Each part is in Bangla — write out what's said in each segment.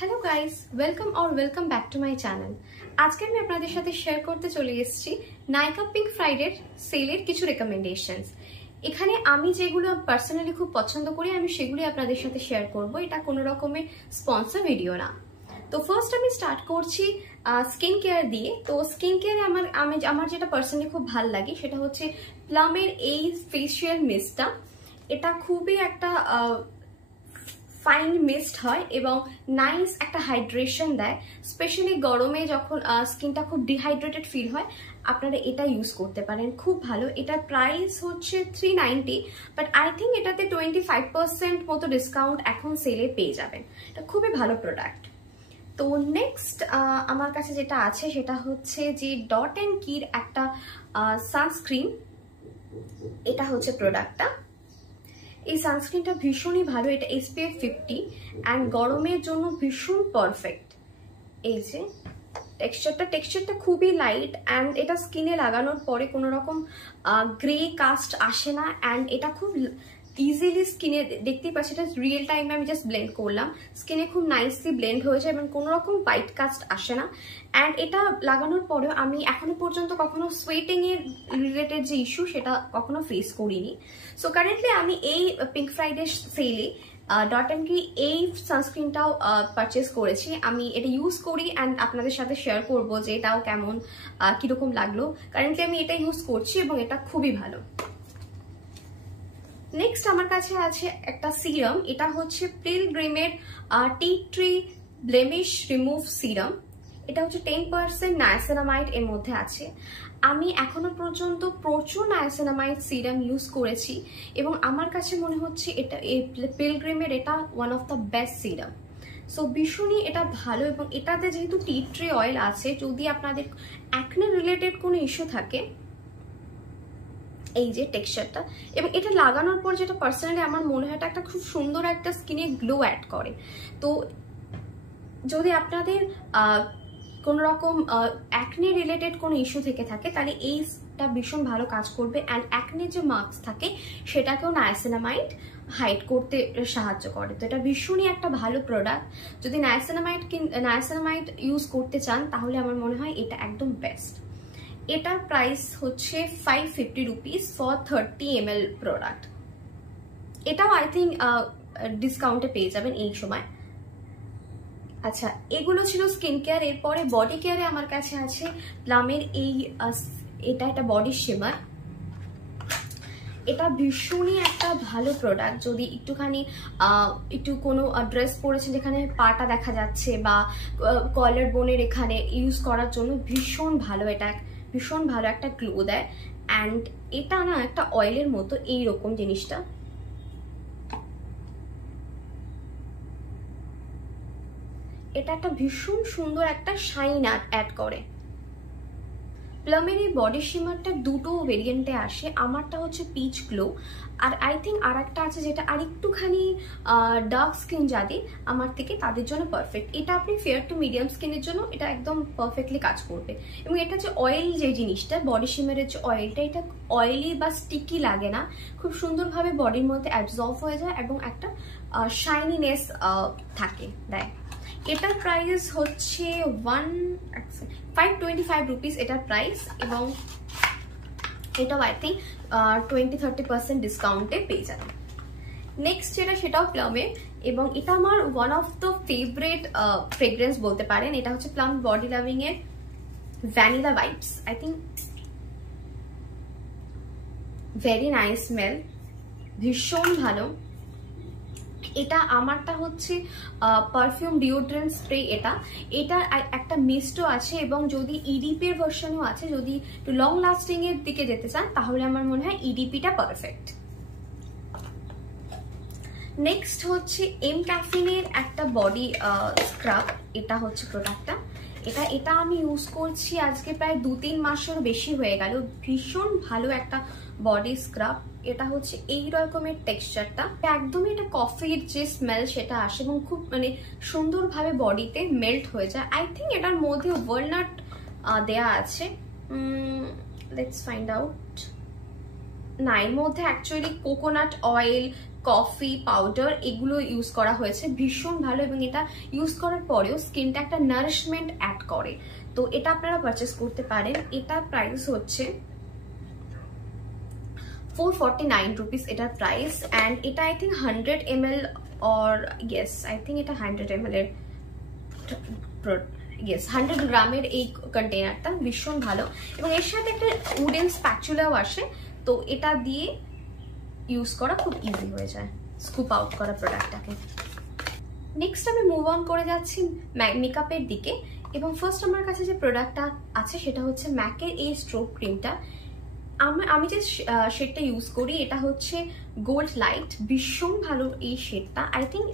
Hello guys, welcome back to my channel. আজকে আমি আপনাদের সাথে শেয়ার করতে চলে এসেছি নাইকা পিঙ্ক ফ্রাইডের সেলের কিছু রেকমেন্ডেশনস। এখানে আমি যেগুলো পার্সোনালি খুব পছন্দ করি আমি সেগুলি আপনাদের সাথে শেয়ার করব। এটা কোনো রকমের স্পন্সর ভিডিও না। তো ফার্স্ট আমি স্টার্ট করছি স্কিন কেয়ার দিয়ে। তো স্কিন কেয়ারে আমার যেটা পার্সোনালি খুব ভালো লাগে সেটা হচ্ছে প্লামের এই ফেসিয়াল মিস্টটা। এটা খুবই একটা ফাইন মিস্ট হয় এবং নাইস একটা হাইড্রেশন দেয়। স্পেশালি গরমে যখন স্কিনটা খুব ডিহাইড্রেটেড ফিল হয় আপনারা এটা ইউজ করতে পারেন, খুব ভালো। এটার প্রাইস হচ্ছে 390, বাট আই থিঙ্ক এটাতে 25% মতো ডিসকাউন্ট এখন সেলে পেয়ে যাবেন। এটা খুবই ভালো প্রোডাক্ট। তো নেক্সট আমার কাছে যেটা আছে সেটা হচ্ছে যে ডট অ্যান্ড কির একটা সানস্ক্রিন। এটা হচ্ছে প্রোডাক্টটা। এই সানস্ক্রিনটা ভীষণই ভালো। এটা SPF 50 অ্যান্ড গরমের জন্য ভীষণ পারফেক্ট। এই যে টেক্সচারটা খুবই লাইট অ্যান্ড এটা স্কিনে লাগানোর পরে কোনো রকম গ্রে কাস্ট আসে না অ্যান্ড এটা খুব ইজিলি স্কিনে দেখতেই পাচ্ছি। এটা রিয়েল টাইমে আমি জাস্ট ব্লেন্ড করলাম, স্কিনে খুব নাইসলি ব্লেন্ড হয়ে যায় এবং কোনো রকম হোয়াইট কাস্ট আসে না। অ্যান্ড এটা লাগানোর পরেও আমি এখনো পর্যন্ত কখনো সোয়েটিং এর রিলেটেড যে ইস্যু সেটা কখনো ফেস করিনি। সো কারেন্টলি আমি এই পিঙ্ক ফ্রাইডে সেলে ডট অ্যান্ড কি এই সানস্ক্রিনটাও পারচেস করেছি। আমি এটা ইউজ করি অ্যান্ড আপনাদের সাথে শেয়ার করব যে এটাও কেমন কিরকম লাগলো। কারেন্টলি আমি এটা ইউজ করছি এবং এটা খুবই ভালো। নেক্সট আমার কাছে আছে একটা সিরাম। এটা হচ্ছে পিলগ্রিমের tea tree blemish remove serum. এটা হচ্ছে 10% নায়াসিনামাইড এর মধ্যে আছে। আমি এখনো পর্যন্ত প্রচুর নায়াসিনামাইড সিরাম ইউজ করেছি এবং আমার কাছে মনে হচ্ছে এটা পিলগ্রিমের এটা one of the best serum. So ভীষণই এটা ভালো এবং এটাতে যেহেতু টি ট্রি অয়েল আছে, যদি আপনাদের অ্যাকনে রিলেটেড কোনো ইস্যু থাকে, এই যে টেক্সচারটা এবং এটা লাগানোর পর যেটা পার্সোনালি আমার মনে হয় এটা একটা খুব সুন্দর একটা স্কিনে গ্লো অ্যাড করে। তো যদি আপনাদের কোনো রকম অ্যাকনে রিলেটেড কোনো ইস্যু থেকে থাকে তাহলে এইটা ভীষণ ভালো কাজ করবে অ্যান্ড অ্যাকনে যে মার্কস থাকে সেটাকেও নায়াসিনামাইড হাইড করতে সাহায্য করে। তো এটা ভীষণই একটা ভালো প্রোডাক্ট। যদি নায়াসিনামাইড ইউজ করতে চান তাহলে আমার মনে হয় এটা একদম বেস্ট। এটার প্রাইস হচ্ছে 550 রুপিস ফর 30 ml প্রোডাক্ট। এটাও আই থিঙ্ক ডিসকাউন্টে পেয়ে যাবেন এই সময়। আচ্ছা, এগুলো ছিল স্কিন কেয়ার। এরপরে বডি কেয়ারে আমার কাছে আছে প্লামের এটা বডি শিমার। এটা ভীষণই একটা ভালো প্রোডাক্ট। যদি একটু কোনো ড্রেস পরেছে যেখানে পাটা দেখা যাচ্ছে বা কলার বোনের এখানে ইউজ করার জন্য ভীষণ ভালো। এটা ভীষণ ভালো একটা গ্লো দেয় অ্যান্ড এটা না একটা অয়েলের মতো এইরকম জিনিসটা। এটা একটা ভীষণ সুন্দর একটা শাইন অ্যাড করে। প্লামের এই বডি শিমারটা দুটো ভেরিয়েন্টে আসে। আমারটা হচ্ছে পিচ গ্লো আর আই থিঙ্ক আর একটা আছে যেটা আর একটুখানি ডার্ক স্কিন যাদের আমার থেকে তাদের জন্য পারফেক্ট। এটা আপনি ফেয়ার টু মিডিয়াম স্কিনের জন্য এটা একদম পারফেক্টলি কাজ করবে। এবং এটা যে অয়েল যে জিনিসটা বডি শিমারের যে অয়েলটা, এটা অয়েলি বা স্টিকি লাগে না, খুব সুন্দরভাবে বডির মধ্যে অ্যাবজর্ব হয়ে যায় এবং একটা শাইনিনেস দেয়। এটার প্রাইস হচ্ছে 525 রুপিস এটার প্রাইস এবং এটাও আই থিঙ্ক 20-30% ডিসকাউন্টে পেয়ে যাবেন। নেক্সট যেটা সেটাও প্লামের এবং এটা আমার one of the favourite fragrance বলতে পারেন। এটা হচ্ছে প্লাম বডি লাভিং এর vanilla vibes. I think very nice smell, ভীষণ ভালো। এটা আমারটা হচ্ছে পারফিউম ডিওড্রেন্ট স্প্রে। এটা একটা মিস্টও আছে এবং যদি ইডিপি এর ভার্সনও আছে। যদি একটু লং লাস্টিং এর দিকে যেতে চান তাহলে আমার মনে হয় ইডিপিটা পারফেক্ট। নেক্সট হচ্ছে এম ক্যাফিনের একটা বডি স্ক্রাব। এটা হচ্ছে প্রোডাক্টটা। এটা আমি ইউজ করছি আজকে প্রায় 2-3 মাসের বেশি হয়ে গেল। ভীষণ ভালো একটা বডি স্ক্রাব। এটা হচ্ছে এই রকমের টেক্সচারটা, একদমই এটা কফির যে স্মেল সেটা আসে এবং খুব সুন্দরভাবে বডিতে মেল্ট হয়ে যায়। আই থিঙ্ক এটার মধ্যে ওয়ালনাট দেয়া আছে। Let's find out. না, এর মধ্যে actually coconut oil, coffee powder এগুলো ইউজ করা হয়েছে, ভীষণ ভালো। এবং এটা ইউজ করার পরেও স্কিনটা একটা নারিশমেন্ট অ্যাড করে, তো এটা আপনারা পারচেস করতে পারেন। এটা প্রাইস হচ্ছে 449 রুপিস এটার প্রাইস। অ্যান্ড এটা I think 100 ml or yes I think এটা 100 ml এর, ইয়েস 100 গ্রামের এই কন্টেনারটা, ভীষণ ভালো। এবং এর সাথে একটা উডেন স্প্যাচুলাও আসে, তো এটা দিয়ে ইউজ করা খুব ইজি হয়ে যায় স্কুপ আউট করা প্রোডাক্টটাকে। নেক্সট আমি মুভ অন করে যাচ্ছি মেকআপের দিকে। এবং ফার্স্ট আমার কাছে যে প্রোডাক্টটা আছে সেটা হচ্ছে ম্যাকের এই স্ট্রোক ক্রিমটা। আমি যে শেডটা ইউজ করি এটা হচ্ছে গোল্ড লাইট, ভীষণ ভালো এই শেডটা। আই থিঙ্ক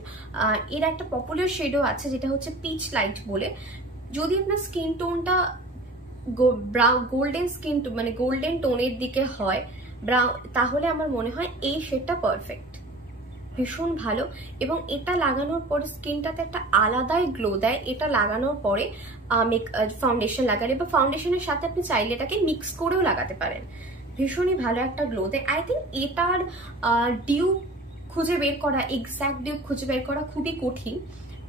এর একটা পপুলার শেডও আছে যেটা হচ্ছে পিচ লাইট বলে। যদি আপনার স্কিন টোনটা গোল্ডেন স্কিন মানে গোল্ডেন টোনের দিকে হয় তাহলে আমার মনে হয় এই শেডটা পারফেক্ট, ভীষণ ভালো। এবং এটা লাগানোর পরে স্কিনটাতে একটা আলাদাই গ্লো দেয়। এটা লাগানোর পরে ফাউন্ডেশন লাগালে বা ফাউন্ডেশনের সাথে আপনি চাইলে এটাকে মিক্স করেও লাগাতে পারেন, ভীষণই ভালো একটা গ্লো দেয়। আই থিঙ্ক এটার ডিউপ খুঁজে বের করা, এক্স্যাক্ট ডিউপ খুঁজে বের করা খুবই কঠিন,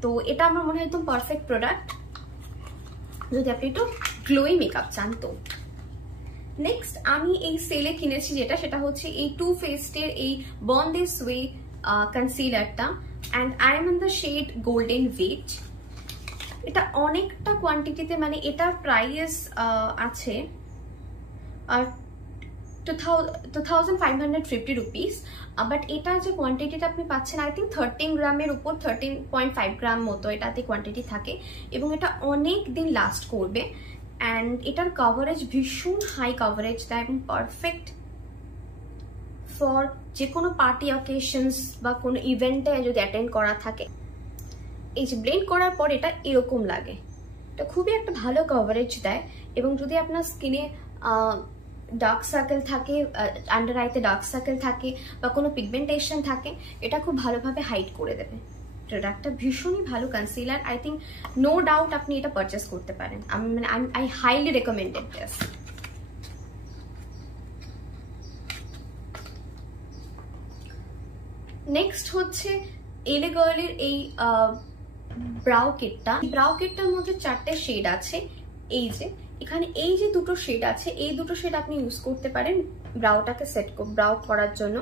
তো এটা আমার মনে হয় একদম পারফেক্ট প্রোডাক্ট যদি আপনি একটু গ্লোই মেকআপ চান। তো নেক্সট আমি এই সেলে কিনেছি যেটা, সেটা হচ্ছে এই টু ফেস্টের এই বর্ন দিস ওয়ে কনসিলারটা। And I am in the shade golden beige. এটা অনেকটা কোয়ান্টিটিতে, মানে এটার প্রাইস আছে 2550 রুপিস, বাট এটা যে কোয়ান্টিটিটা আপনি পাচ্ছেন আই থিঙ্ক 13 গ্রামের উপর, 13.5 গ্রাম মতো এটাতে কোয়ান্টিটি থাকে। এবং এটা অনেক দিন লাস্ট করবে। অ্যান্ড এটার কভারেজ ভীষণ হাই কভারেজ দেয় এবং পারফেক্ট ফর যে কোনো পার্টি অকেশনস বা কোনো ইভেন্টে যদি অ্যাটেন্ড করা থাকে। এই যে ব্লেন্ড করার পর এটা এরকম লাগে, এটা খুবই একটা ভালো কভারেজ দেয়। এবং যদি আপনার স্কিনে ডার্ক সার্কেল থাকে, আন্ডার আইতে ডার্ক সার্কেল থাকে বা কোনো পিগমেন্টেশন থাকে, এটা খুব ভালোভাবে হাইড করে দেবে। প্রোডাক্টটা ভীষণই ভালো concealer, I think no doubt আপনি এটা পারচেস করতে পারেন। আমি মানে I highly recommended this. Next হচ্ছে এলে গার্লের এই ব্রাউ কিটটা। ব্রাউ কিটটার মধ্যে 4টে শেড আছে। এই যে এখানে এই যে দুটো শেড আছে, এই দুটো শেড আপনি ইউজ করতে পারেন ব্রাউটাকে ব্রাউ করার জন্য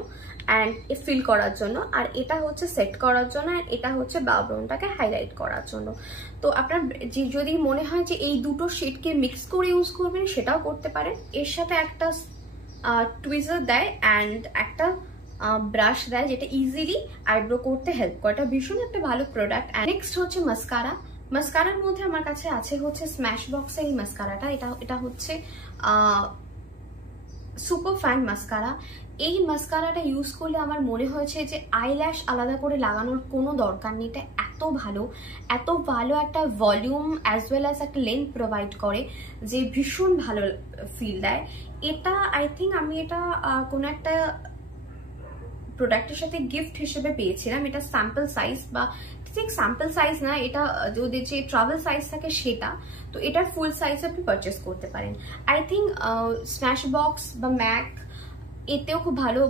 অ্যান্ড ফিল করার জন্য। আর এটা হচ্ছে সেট করার জন্য, আর এটা হচ্ছে ব্রাউ বোনটাকে হাইলাইট করার জন্য। তো আপনার যদি মনে হয় যে এই দুটো শেডকে মিক্স করে ইউজ করবেন সেটাও করতে পারেন। এর সাথে একটা টুইজার দেয় অ্যান্ড একটা ব্রাশ দেয় যেটা ইজিলি আইব্রো করতে হেল্প করে। এটা ভীষণ একটা ভালো প্রোডাক্ট। নেক্সট হচ্ছে মাস্কারা। মাস্কারার মধ্যে আমার কাছে আছে হচ্ছে স্ম্যাশ বক্সের এই মাস্কারাটা। এটা হচ্ছে সুপার ফাইন মাস্কারা। এই মাস্কারাটা ইউজ করলে আমার মনে হয়েছে যে আইল্যাশ আলাদা করে লাগানোর কোনো দরকার নেই। এটা এত ভালো একটা ভলিউম অ্যাজ ওয়েল অ্যাজ একটা লেন্থ প্রোভাইড করে যে ভীষণ ভালো ফিল দেয়। এটা আই থিঙ্ক আমি এটা কোনো একটা প্রোডাক্টের সাথে গিফট হিসেবে পেয়েছিলাম। এটা স্যাম্পল সাইজ, বা ঠিক স্যাম্পল সাইজ না, এটা যদি যে ট্রাভেল সাইজ থাকে সেটা, তো এটার ফুল সাইজ আপনি পারচেস করতে পারেন। আই থিঙ্ক স্ম্যাশ বক্স বা ম্যাক এতেও খুব ভালো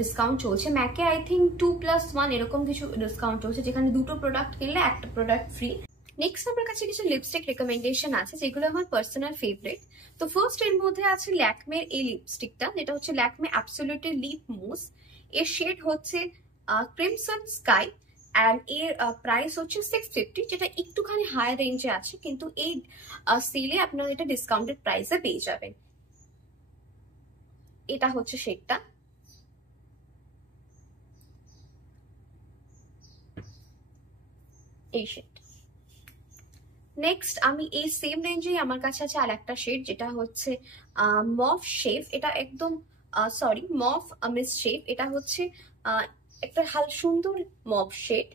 ডিসকাউন্ট চলছে। ম্যাকে আই থিঙ্ক 2+1 এরকম কিছু ডিসকাউন্ট চলছে, যেখানে দুটো প্রোডাক্ট কিনলে একটা প্রোডাক্ট ফ্রি। নেক্সট আমার কাছে কিছু লিপস্টিক রেকমেন্ডেশন আছে যেগুলো আমার পার্সোনাল ফেভারিট। তো ফার্স্ট এর মধ্যে আছে ল্যাকমের এই লিপস্টিকটা, যেটা হচ্ছে ল্যাকমে অ্যাবসলিউটলি লিপ মুস। এর শেড হচ্ছে ক্রিমসন স্কাই অ্যান্ড এর প্রাইস হচ্ছে 650, যেটা একটুখানি হাই রেঞ্জে আছে, কিন্তু এই সেলে আপনারা এটা ডিসকাউন্টেড প্রাইসে পেয়ে যাবেন। এটা হচ্ছে শেডটা। এই শেড। নেক্সট আমি এই সেম রেঞ্জেই আমার কাছে আছে আর একটা শেড, যেটা হচ্ছে মফ শেভ। এটা একদম মফ মিস শেভ। এটা হচ্ছে একটা সুন্দর মফ শেড,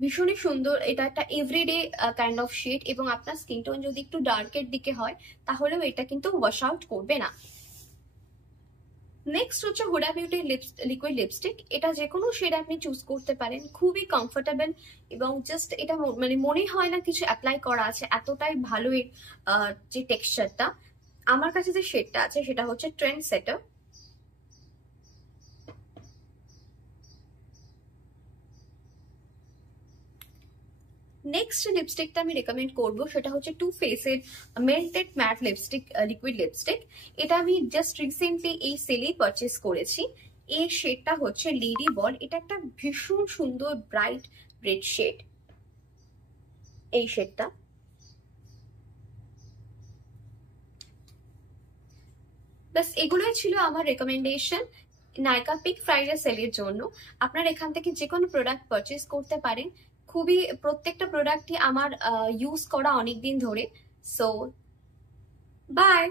ভীষণই সুন্দর। এটা একটা এভরিডে কাইন্ড অফ শেড, এবং আপনার স্কিন টোন যদি একটু ডার্কের দিকে হয় তাহলেও এটা কিন্তু ওয়াশ আউট করবে না। নেক্সট হচ্ছে হুডা বিউটির লিকুইড লিপস্টিক। এটা যে কোনো শেড আপনি চুজ করতে পারেন, খুবই কমফোর্টেবল এবং জাস্ট এটা মানে মনে হয় না কিছু অ্যাপ্লাই করা আছে, এতটাই ভালো এর যে টেক্সচারটা। আমার কাছে যে শেডটা আছে সেটা হচ্ছে ট্রেন্ড সেটার। নেক্সট যে লিপস্টিকটা আমি রেকমেন্ড করবো সেটা হচ্ছে টু ফেসের melted mat lipstick, liquid lipstick. এটা আমি জাস্ট রিসেন্টলি এই সেলেই পারচেস করেছি। এর শেডটা হচ্ছে লেডি বল। এটা একটা ভীষণ সুন্দর ব্রাইট রেড শেড, এই শেডটা। বাস এগুলোই ছিল আমার রেকমেন্ডেশন নাইকা পিক ফ্রাইডে সেলের জন্য। আপনারা এখান থেকে যে কোনো প্রোডাক্ট পারচেস করতে পারেন। খুবই প্রত্যেকটা প্রোডাক্টই আমার ইউজ করা অনেকদিন ধরে। So by.